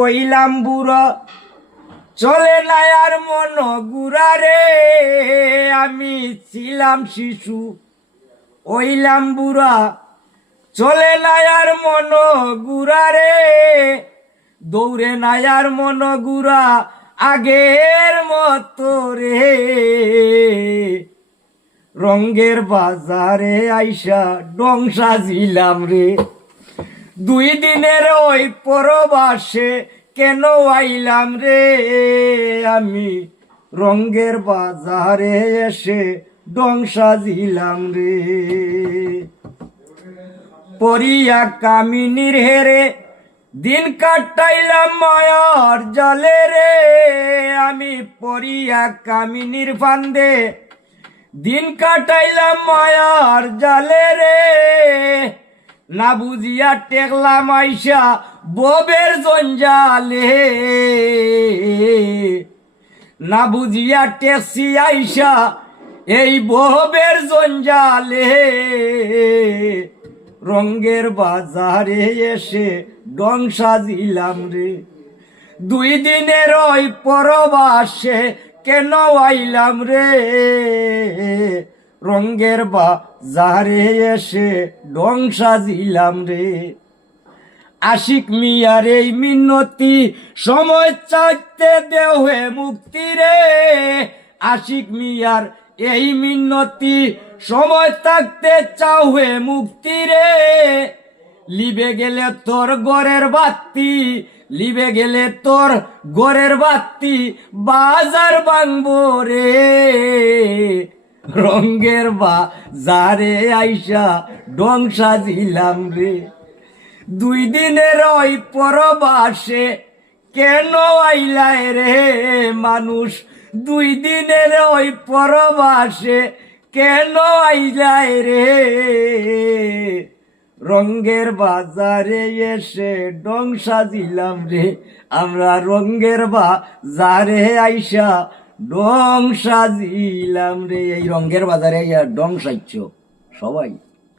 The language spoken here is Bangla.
ওইলাম বুড়ো চলে না আর মন গুড়া রে, আমি ছিলাম শিশু ওইলাম বুড়া চলে না আর মন গুড়া রে, দৌড়ে না আর মন গুড়া আগের মতো রে, রঙ্গের বাজারে আইসা ডং সাজিলাম রে, 2 দিনের ওই পরবাসে কেন আইলাম রে, আমি রঙ্গের বাজারে এসে ডং সাজিলাম রে, পরিয়া কামিনীর হেরে দিন কাটাইলাম মায়ার জলে রে, আমি পরিয়া কামিনীর ফান্দে দিন কাটাইলাম মায়ার জালে রে, না বুঝিয়া টেকলাম আইসা ববের জঞ্জালে, না বুঝিয়া টেকসি আইসা এই ববের জঞ্জালে, রঙ্গের বাজারে এসে ডং সাজিলাম রে, 2 দিনের ওই পরবাসে কেন আইলাম রে, রঙ্গের বাজারে এসে ডং সাজিলাম রে, আশিক মিয়ার এই মিনতি সময় চাইতে দেহে মুক্তি রে, আশিক মিয়ার এই মিনতি সময় থাকতে চাও হে মুক্তি রে, লিবে গেলে তোর গড়ের বাতি, লিবে গেলে তোর গড়ের বাতি বাজার ভাঙবো রে, রঙ্গের বাজারে আইসা ডং সাজিলাম রে, 2 দিনের ওই পরবাসে কেন আইলাই রে মানুষ, 2 দিনের ওই পরবাসে কেন আইলাই রে, রঙ্গের বাজারে এসে ডং সাজিলাম রে, আমরা রঙ্গের বাজারে আইসা ডং সাজিলাম রে, এই রঙ্গের বাজারে ডং সাজছ সবাই।